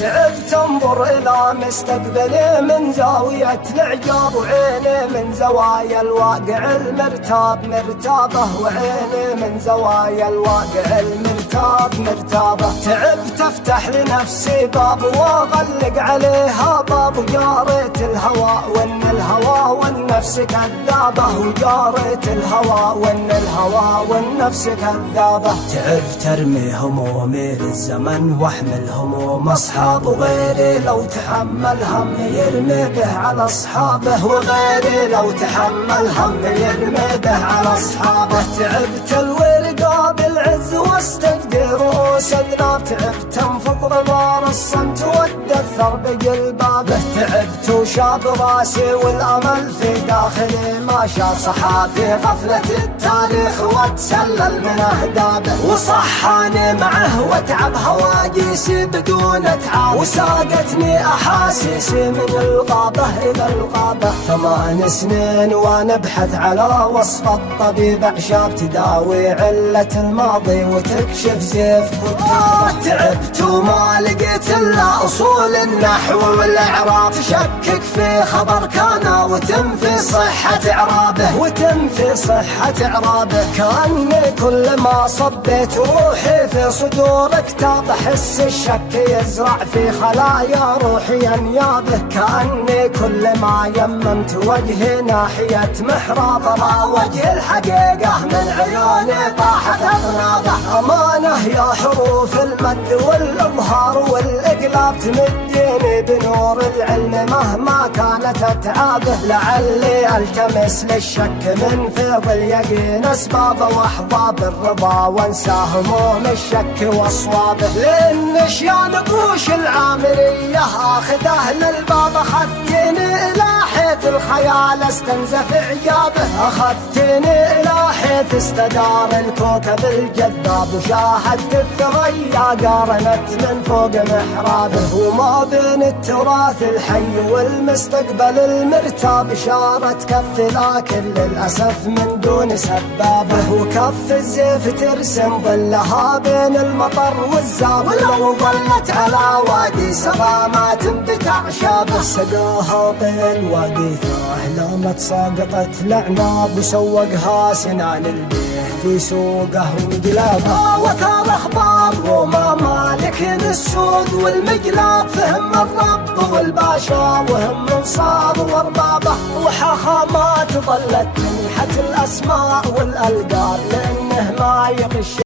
تعبت انظر إلى مستقبلي من زاوية الإعجاب، وعيني من زوايا الواقع المرتاب مرتابة، وعيني من زوايا الواقع المرتاب مرتابة. تعبت افتح لنفسي باب واغلق عليها باب، وجاريت الهوى وان الهوى والنفس كذابة، وجاريت الهوى وان الهوى والنفس كذابة. تعبت ارمي همومي للزمن واحمل هموم اصحاب، وغيري لو تحمل هم يرمي به على اصحابه، وغيري لو تحمل هم يرمي به على اصحابه. تعبت الورقة بالعز واستقدر رؤوس اذناب، تعبت انفض غبار الصمت والدثر بقلبابه. تعبت وشاب راسي والامل في داخلي ما شاء صحافي غفلة التاريخ واتسلل من اهدابه، وصحاني معه وتعب هواجيسي بدون تعب، وساقتني احاسيسي من الغابة الى الغابة. 8 سنين وانا ابحث على وصف الطبيب اعشاب تداوي علة الماضي وتكشف زيف كتابه. تعبت وما لقيت الا اصول النحو والاعراب، تشكك في خبر كان وتنفي صحة اعرابه، وتنفي صحة اعرابه. كأني كل ما صبيت روحي في صدور كتاب، احس الشك يزرع في خلايا روحي انيابه. كأني كل ما يممت وجهي ناحية محراب، را وجه الحقيقة من عيوني طاحت اغنابه. امانة يا حروف المد والاظهار والاقلاب، تمديني بنور العلم مهما كانت اتعابه. لعلي التمس للشك من فيض اليقين اسبابه، واحظى بالرضا وانسى هموم الشك واصوابه. لان اشياء نقوش العامرية اخذه للباب، اخذتني الى حيث الخيال استنزف اعجابه، اخذتني الى حيث استدار الكوكب الجذاب، وشاهدت الثريا قارنت من فوق محرابه. وما بين التراث الحي والمستقبل المرتاب اشارة كف، لكن للأسف من دون سبابه، وكف الزيف ترسم ظلها بين المطر والزاب، ولو ظلت على وادي سلامات بتعشابه. سقاها طيل وادي ثاه لامت ساقطت الأعناب، وسوقها سنان البيه في سوقه ومقلابه. وثار اخبار وما مالك السوق والمقلاب، فهم الرب والباشا وهم انصاب واربابه. وحاخامات ظلت تنحت الاسماء والالقاب، لانه ما يغش